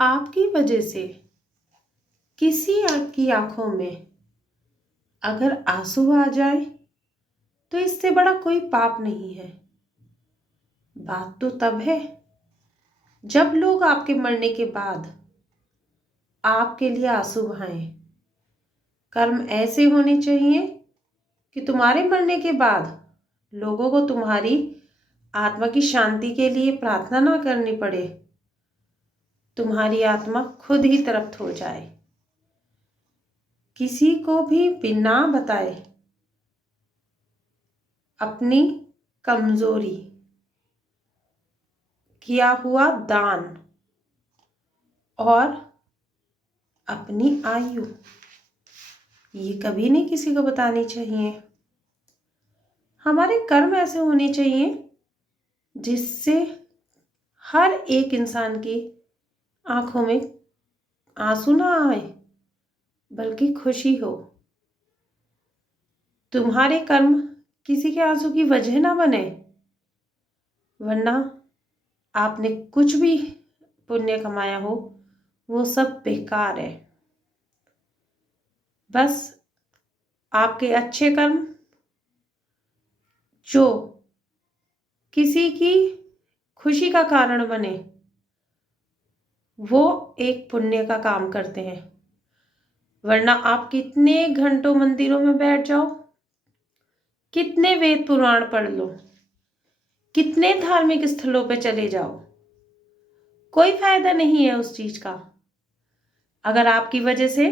आपकी वजह से किसी की आंखों में अगर आंसू आ जाए तो इससे बड़ा कोई पाप नहीं है। बात तो तब है जब लोग आपके मरने के बाद आपके लिए आंसू बहाएं। कर्म ऐसे होने चाहिए कि तुम्हारे मरने के बाद लोगों को तुम्हारी आत्मा की शांति के लिए प्रार्थना ना करनी पड़े, तुम्हारी आत्मा खुद ही तृप्त हो जाए। किसी को भी बिना बताए अपनी कमजोरी, किया हुआ दान और अपनी आयु ये कभी नहीं किसी को बतानी चाहिए। हमारे कर्म ऐसे होने चाहिए जिससे हर एक इंसान की आंखों में आंसू ना आए बल्कि खुशी हो। तुम्हारे कर्म किसी के आंसू की वजह ना बने, वरना आपने कुछ भी पुण्य कमाया हो वो सब बेकार है। बस आपके अच्छे कर्म जो किसी की खुशी का कारण बने वो एक पुण्य का काम करते हैं। वरना आप कितने घंटों मंदिरों में बैठ जाओ, कितने वेद पुराण पढ़ लो, कितने धार्मिक स्थलों पे चले जाओ, कोई फायदा नहीं है उस चीज का। अगर आपकी वजह से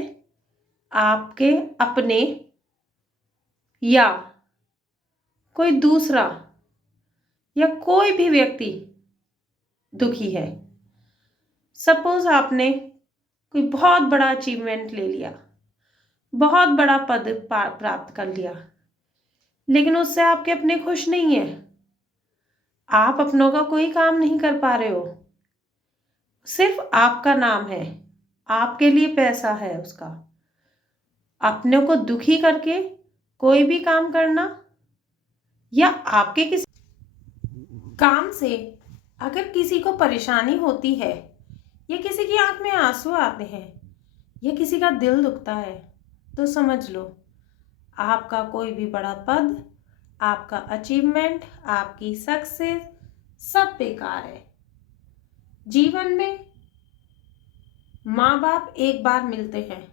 आपके अपने या कोई दूसरा या कोई भी व्यक्ति दुखी है। सपोज आपने कोई बहुत बड़ा अचीवमेंट ले लिया, बहुत बड़ा पद प्राप्त कर लिया, लेकिन उससे आपके अपने खुश नहीं है, आप अपनों का कोई काम नहीं कर पा रहे हो, सिर्फ आपका नाम है, आपके लिए पैसा है उसका। अपने को दुखी करके कोई भी काम करना या आपके किसी काम से अगर किसी को परेशानी होती है या किसी की आंख में आंसू आते हैं या किसी का दिल दुखता है तो समझ लो आपका कोई भी बड़ा पद, आपका अचीवमेंट, आपकी सक्सेस सब बेकार है। जीवन में माँ बाप एक बार मिलते हैं,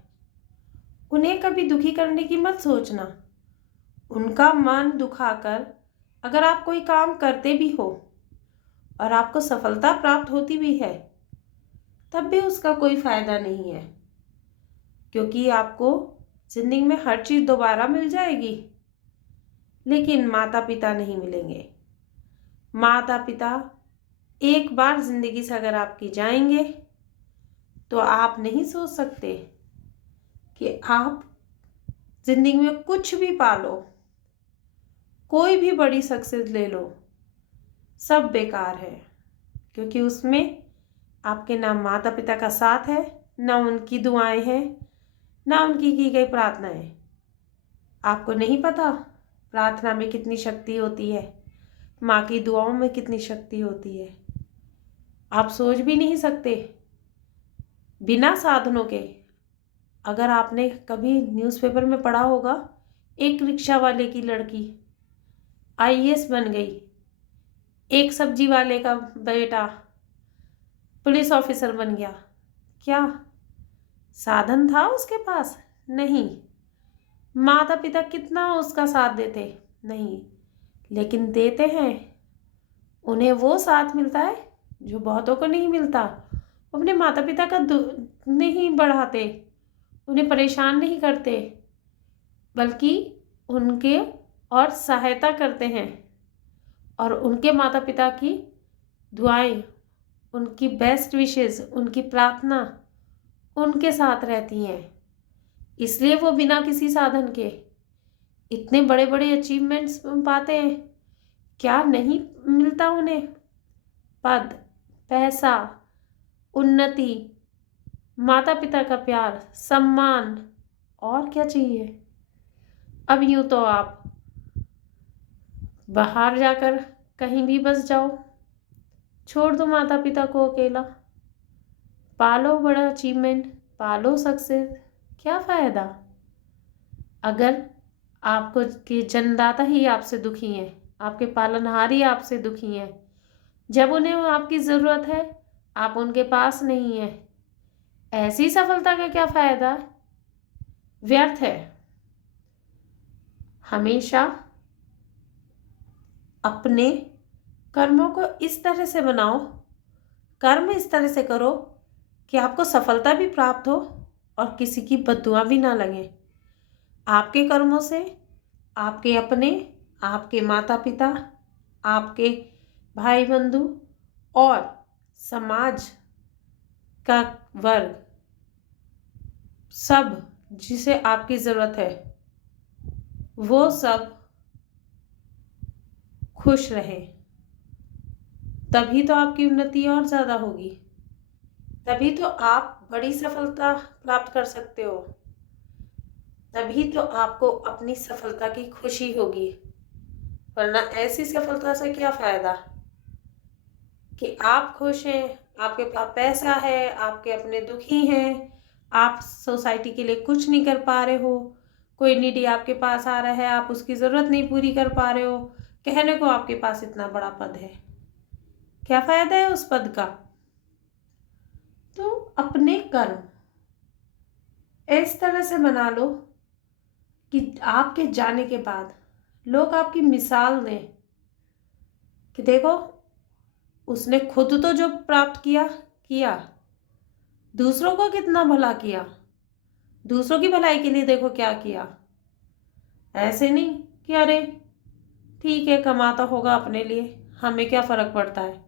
उन्हें कभी दुखी करने की मत सोचना। उनका मन दुखाकर अगर आप कोई काम करते भी हो और आपको सफलता प्राप्त होती भी है तब भी उसका कोई फायदा नहीं है, क्योंकि आपको जिंदगी में हर चीज दोबारा मिल जाएगी लेकिन माता पिता नहीं मिलेंगे। माता पिता एक बार जिंदगी से अगर आपकी जाएंगे तो आप नहीं सोच सकते कि आप जिंदगी में कुछ भी पालो, कोई भी बड़ी सक्सेस ले लो, सब बेकार है। क्योंकि उसमें आपके ना माता पिता का साथ है, ना उनकी दुआएं हैं, ना उनकी की गई प्रार्थनाएं। आपको नहीं पता प्रार्थना में कितनी शक्ति होती है, माँ की दुआओं में कितनी शक्ति होती है। आप सोच भी नहीं सकते बिना साधनों के। अगर आपने कभी न्यूज़पेपर में पढ़ा होगा, एक रिक्शा वाले की लड़की आईएएस बन गई, एक सब्जी वाले का बेटा पुलिस ऑफिसर बन गया। क्या साधन था उसके पास? नहीं। माता पिता कितना उसका साथ देते? नहीं। लेकिन देते हैं, उन्हें वो साथ मिलता है जो बहुतों को नहीं मिलता। अपने माता पिता का नहीं बढ़ाते, उन्हें परेशान नहीं करते, बल्कि उनके और सहायता करते हैं। और उनके माता पिता की दुआएं, उनकी बेस्ट विशेस, उनकी प्रार्थना उनके साथ रहती हैं। इसलिए वो बिना किसी साधन के इतने बड़े बड़े अचीवमेंट्स पाते हैं। क्या नहीं मिलता उन्हें? पद, पैसा, उन्नति, माता पिता का प्यार, सम्मान, और क्या चाहिए? अब यूं तो आप बाहर जाकर कहीं भी बस जाओ, छोड़ दो माता पिता को अकेला, पालो बड़ा अचीवमेंट, पालो सक्सेस, क्या फ़ायदा अगर आपको के जन्मदाता ही आपसे दुखी हैं, आपके पालनहार ही आपसे दुखी हैं। जब उन्हें आपकी ज़रूरत है आप उनके पास नहीं हैं। ऐसी सफलता का क्या फ़ायदा, व्यर्थ है। हमेशा अपने कर्मों को इस तरह से बनाओ, कर्म इस तरह से करो कि आपको सफलता भी प्राप्त हो और किसी की बद्दुआ भी ना लगे। आपके कर्मों से आपके अपने, आपके माता पिता, आपके भाई बंधु और समाज का वर्ग, सब जिसे आपकी ज़रूरत है वो सब खुश रहे। तभी तो आपकी उन्नति और ज़्यादा होगी, तभी तो आप बड़ी सफलता प्राप्त कर सकते हो, तभी तो आपको अपनी सफलता की खुशी होगी। वरना ऐसी सफलता से क्या फ़ायदा कि आप खुश हैं, आपके पास पैसा है, आपके अपने दुखी हैं, आप सोसाइटी के लिए कुछ नहीं कर पा रहे हो, कोई नीडी आपके पास आ रहा है, आप उसकी ज़रूरत नहीं पूरी कर पा रहे हो, कहने को आपके पास इतना बड़ा पद है, क्या फ़ायदा है उस पद का। तो अपने कर्म इस तरह से बना लो कि आपके जाने के बाद लोग आपकी मिसाल दें कि देखो उसने खुद तो जो प्राप्त किया किया, दूसरों को कितना भला किया, दूसरों की भलाई के लिए देखो क्या किया। ऐसे नहीं कि अरे ठीक है कमाता होगा अपने लिए, हमें क्या फ़र्क पड़ता है,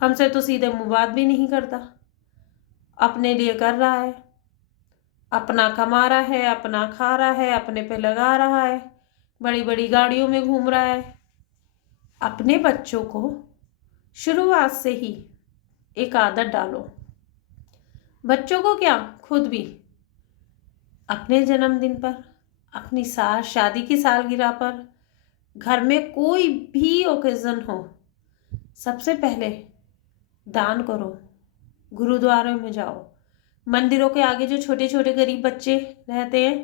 हमसे तो सीधे मुँह बात भी नहीं करता, अपने लिए कर रहा है, अपना कमा रहा है, अपना खा रहा है, अपने पे लगा रहा है, बड़ी बड़ी गाड़ियों में घूम रहा है। अपने बच्चों को शुरुआत से ही एक आदत डालो, बच्चों को क्या खुद भी अपने जन्मदिन पर, अपनी शादी की सालगिरह पर, घर में कोई भी ओकेज़न हो, सबसे पहले दान करो, गुरुद्वारे में जाओ, मंदिरों के आगे जो छोटे छोटे गरीब बच्चे रहते हैं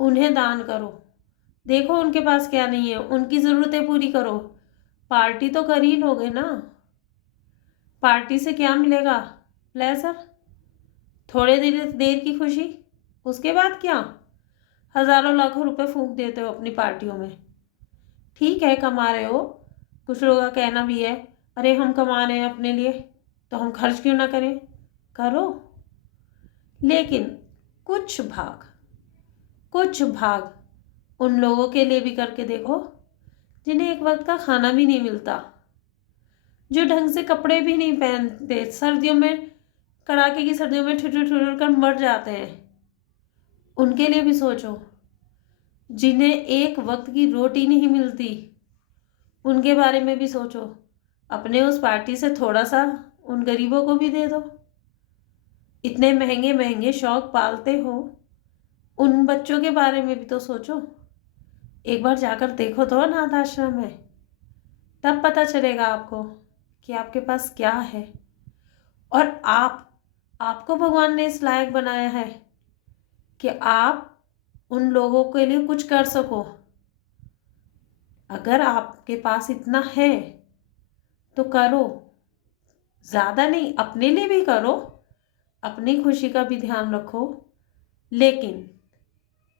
उन्हें दान करो, देखो उनके पास क्या नहीं है, उनकी ज़रूरतें पूरी करो। पार्टी तो कर ही लोगे ना, पार्टी से क्या मिलेगा, प्लेजर, थोड़े देर की खुशी, उसके बाद क्या हज़ारों लाखों रुपए फूंक देते हो अपनी पार्टियों में। ठीक है कमा रहे हो, कुछ लोगों का कहना भी है अरे हम कमा रहे हैं अपने लिए तो हम खर्च क्यों ना करें, करो, लेकिन कुछ भाग उन लोगों के लिए भी करके देखो जिन्हें एक वक्त का खाना भी नहीं मिलता, जो ढंग से कपड़े भी नहीं पहनते, सर्दियों में कड़ाके की सर्दियों में ठिठुर ठिठुर कर मर जाते हैं, उनके लिए भी सोचो। जिन्हें एक वक्त की रोटी नहीं मिलती उनके बारे में भी सोचो, अपने उस पार्टी से थोड़ा सा उन गरीबों को भी दे दो। इतने महंगे महंगे शौक पालते हो, उन बच्चों के बारे में भी तो सोचो। एक बार जाकर देखो तो अनाथ आश्रम में, तब पता चलेगा आपको कि आपके पास क्या है। और आपको भगवान ने इस लायक बनाया है कि आप उन लोगों के लिए कुछ कर सको। अगर आपके पास इतना है तो करो, ज़्यादा नहीं, अपने लिए भी करो, अपनी खुशी का भी ध्यान रखो, लेकिन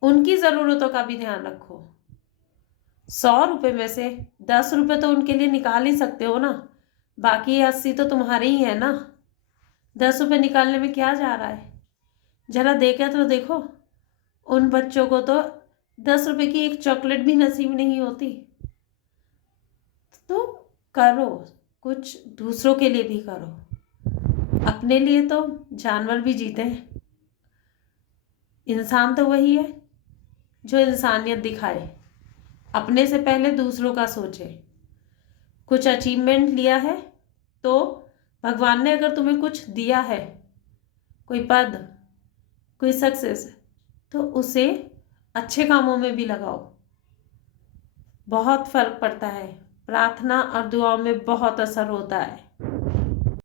उनकी ज़रूरतों का भी ध्यान रखो। 100 रुपये में से 10 रुपये तो उनके लिए निकाल ही सकते हो ना, बाकी 80 तो तुम्हारे ही है ना। 10 रुपये निकालने में क्या जा रहा है, जरा देखा तो देखो, उन बच्चों को तो 10 रुपये की एक चॉकलेट भी नसीब नहीं होती। तो करो, कुछ दूसरों के लिए भी करो, अपने लिए तो जानवर भी जीते हैं, इंसान तो वही है जो इंसानियत दिखाए, अपने से पहले दूसरों का सोचे। कुछ अचीवमेंट लिया है तो भगवान ने अगर तुम्हें कुछ दिया है, कोई पद, कोई सक्सेस, तो उसे अच्छे कामों में भी लगाओ, बहुत फर्क पड़ता है, प्रार्थना और दुआओं में बहुत असर होता है।